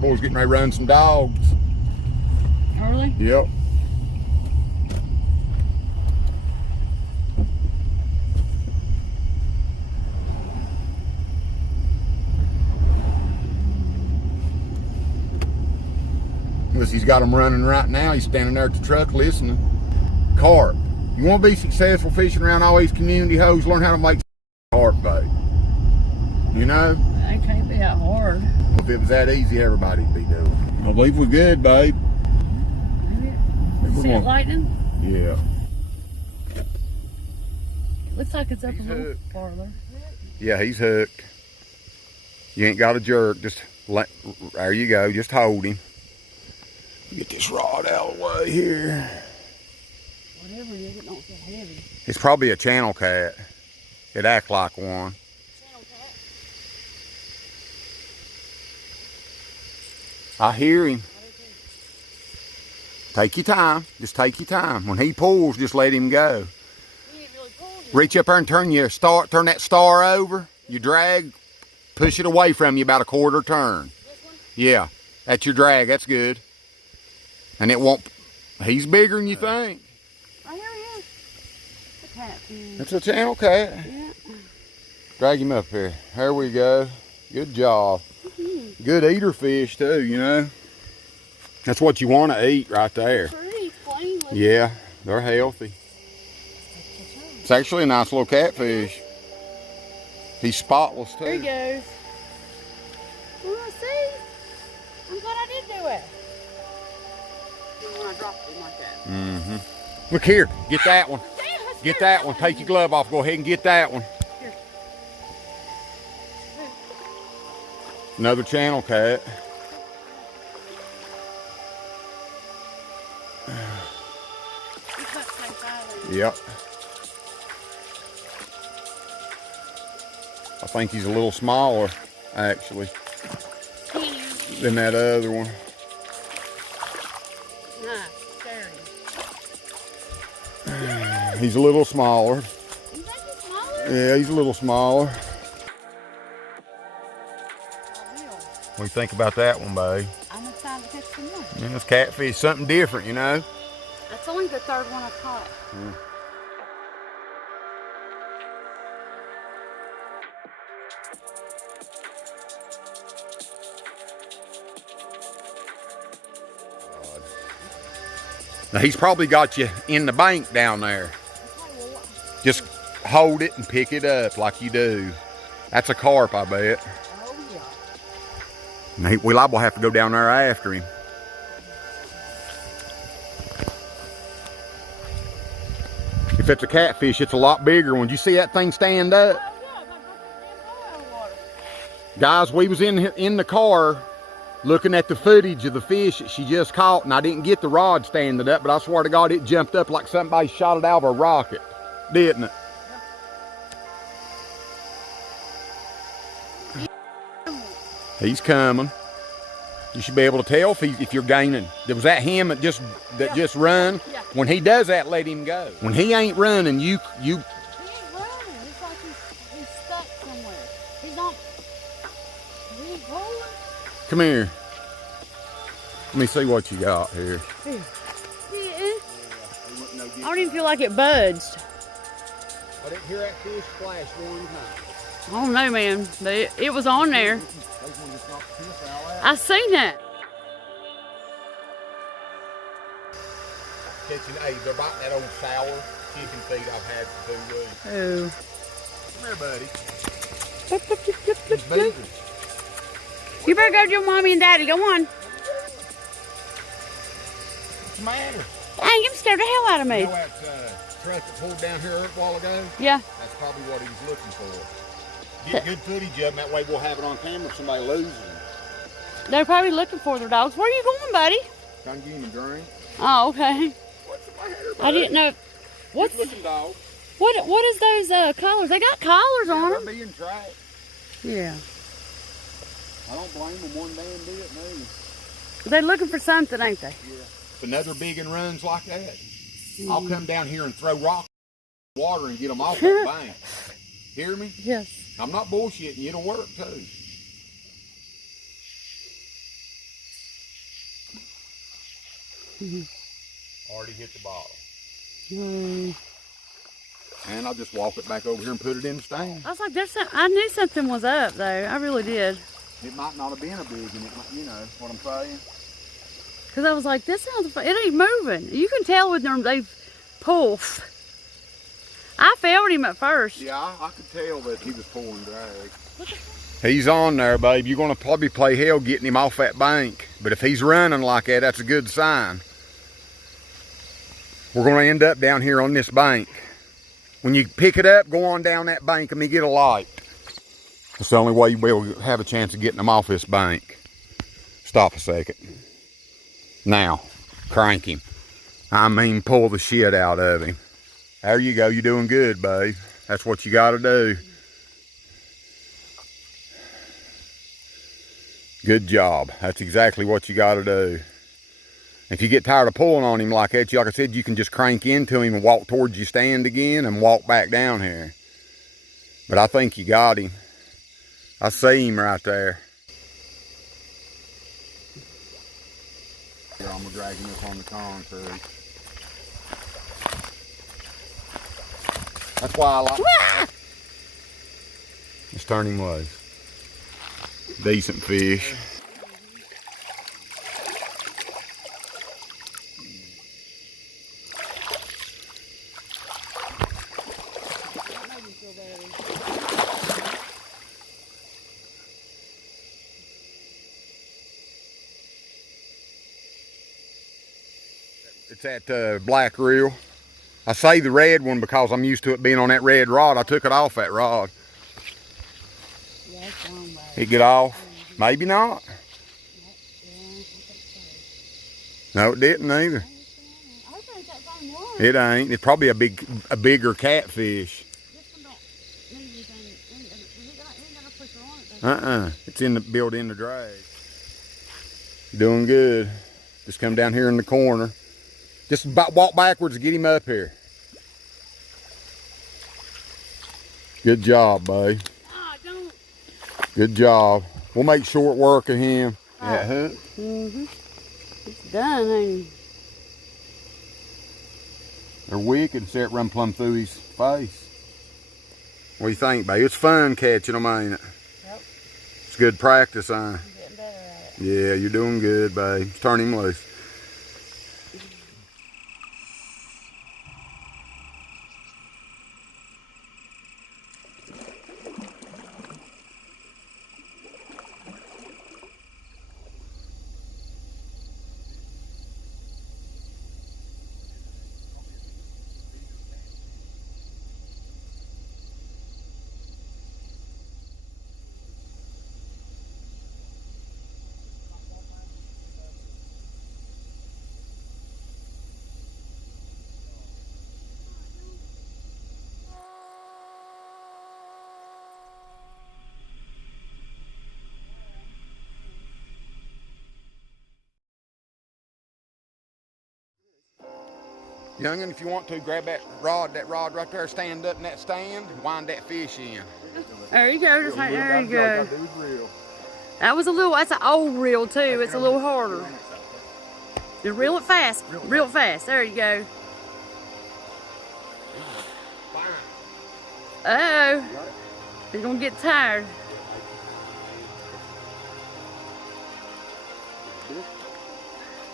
Boys getting ready to run some dogs. Early? Yep. Because he's got them running right now. He's standing there at the truck listening. Carp. You want to be successful fishing around all these community hoes, learn how to make carp bait. You know? It can't be that hard. If it was that easy, everybody'd be doing it. I believe we're good, babe. See it lightning? Yeah. Looks like it's up He's a little hooked. farther. Yeah, he's hooked. You ain't got to jerk. Just let, there you go. Just hold him. Get this rod out of the way here. Whatever it is, it don't feel heavy. It's probably a channel cat. It act like one. Channel cat? I hear him. Take your time. Just take your time. When he pulls, just let him go. He ain't really pulled yet. Reach up there and turn that star over. You drag, push it away from you about a quarter turn. This one? Yeah, that's your drag. That's good. And it won't. He's bigger than you think. Oh, here he is. The catfish. It's a channel cat. Yeah. Drag him up here. There we go. Good job. Good eater fish too, you know. That's what you want to eat right there. Pretty plain looking. Yeah, they're healthy. It's actually a nice little catfish. He's spotless too. There he goes. Oh, see? I'm glad I did do it. When I dropped him like that. Mm-hmm. Look here. Get that one. Get that one. Take your glove off. Go ahead and get that one. Here. Another channel cat. He's about the same size. Yep. I think he's a little smaller, actually, than that other one. Nice, scary. He's a little smaller. You think he's smaller? Yeah, he's a little smaller. Oh, hell. What do you think about that one, babe? I'm excited to catch some more. Yeah, this catfish, something different, you know? That's only the third one I've caught. Now, he's probably got you in the bank down there. Just hold it and pick it up like you do. That's a carp, I bet. Oh, yeah. Now, we liable to have to go down there after him. If it's a catfish, it's a lot bigger. When you see that thing stand up, Oh, yeah. If I broke that damn boat out of water. guys, we was in the car looking at the footage of the fish that she just caught, and I didn't get the rod standing up, but I swear to God, it jumped up like somebody shot it out of a rocket, didn't it? He's coming. You should be able to tell if you're gaining. Was that him that just run? Yeah. When he does that, let him go. When he ain't running, you He ain't running. It's like he's stuck somewhere. He's not. He ain't pulling. come here. Let me see what you got here. Yeah. I don't even feel like it budged. I didn't hear that fish splash one time. I don't know, man, but it was on there. I seen that. Catching, hey, they're biting that old sour chicken feed I've had for 2 weeks. Oh. Come here, buddy. He's moving. You better go to your mommy and daddy. Go on. What's the matter? Dang, you scared the hell out of me. You know that truck that pulled down here a while ago? Yeah. That's probably what he was looking for. Get good footage of him, that way we'll have it on camera if somebody loses him. They're probably looking for their dogs. Where are you going, buddy? Trying to get him a drink. Oh, okay. What's the matter, buddy? I didn't know. What's Good looking dog. what is those collars? They got collars on They're them. being tracked. Yeah. I don't blame them one damn bit, no. They're looking for something, ain't they? Yeah. If another big one runs like that, I'll come down here and throw rocks in the water and get them off the bank. Hear me? Yes. I'm not bullshitting you. It'll work too. Already hit the bottom. Mm. And I'll just walk it back over here and put it in the stand. I was like, I knew something was up though. I really did. It might not have been a big one, you know what I'm saying? Because I was like, this sounds, it ain't moving. You can tell when they've poof. I felt him at first. Yeah, I could tell that he was pulling drag. He's on there, babe. You're going to probably play hell getting him off that bank. But if he's running like that, that's a good sign. We're going to end up down here on this bank. When you pick it up, go on down that bank and get a light. That's the only way we'll have a chance of getting him off this bank. Stop a second. Now, crank him. I mean, pull the shit out of him. There you go. You're doing good, babe. That's what you got to do. Good job. That's exactly what you got to do. If you get tired of pulling on him like that, like I said, you can just crank into him and walk towards your stand again and walk back down here. But I think you got him. I see him right there. Here, I'm going to drag him up on the concrete. That's why I like... Let's turn him loose. Decent fish. It's that black reel. I say the red one because I'm used to it being on that red rod. I took it off that rod. Yeah, it's long, babe. It get off? Maybe not. No, it didn't either. I think that's on one. It ain't. It's probably a bigger catfish. This one don't need anything. It ain't got a pusher on it, though. It's built in the drag. Doing good. Just come down here in the corner. Just about walk backwards and get him up here. Good job, babe. Ah, don't. Good job. We'll make short work of him. That hook. It's done, ain't it? They're wicked. See it run plumb through his face. What do you think, babe? It's fun catching them, ain't it? Yep. It's good practice, huh? I'm getting better at it. Yeah, you're doing good, babe. Just turn him loose. Youngin', if you want to, grab that rod right there, stand up in that stand, wind that fish in. There you go, just right there you go. That was that's an old reel too, it's a little harder. Just reel it fast, there you go. Uh-oh, he's gonna get tired.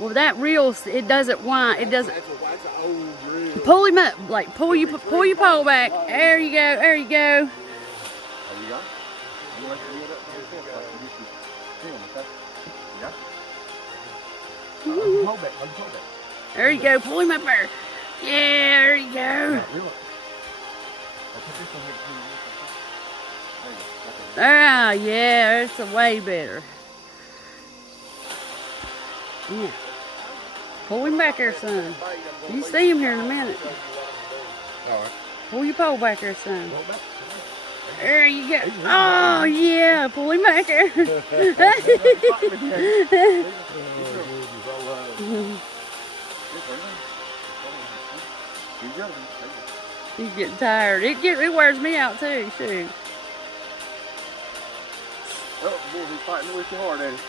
Well, that reel, it doesn't wind, it doesn't. That's an old reel. Pull him up, like pull your pole back. There you go, there you go. There you go. You want to reel it up there? Hold that, hold that. There you go, pull him up there. Yeah, there you go. Ah, yeah, it's a way better. Yeah. Pull him back there, son. You see him here in a minute. Pull your pole back there, son. There you go. Oh, yeah. Pull him back there. He's getting tired. It wears me out, too. Shoot. Oh, boy, he's fighting way too hard at it.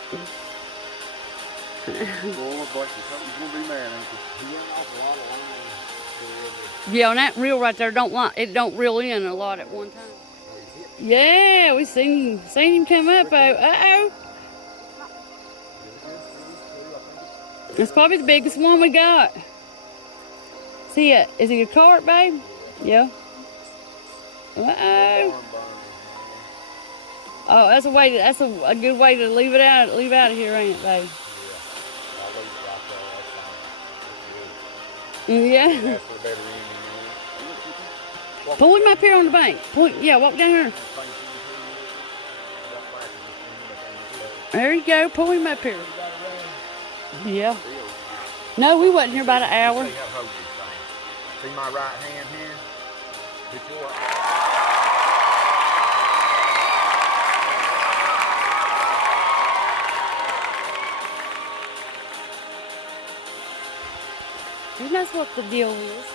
Yeah, on that reel right there, it don't reel in a lot at one time. Yeah, we seen him come up. Uh-oh. It's probably the biggest one we got. See it? Is it a carp, babe? Yeah. Uh-oh. Oh, that's a good way to leave out of here, ain't it, babe? Yeah. Pull him up here on the bank. Yeah, walk down here. There you go. Pull him up here. Yeah. No, we wasn't here about an hour. See my right hand here? Who knows what the deal is?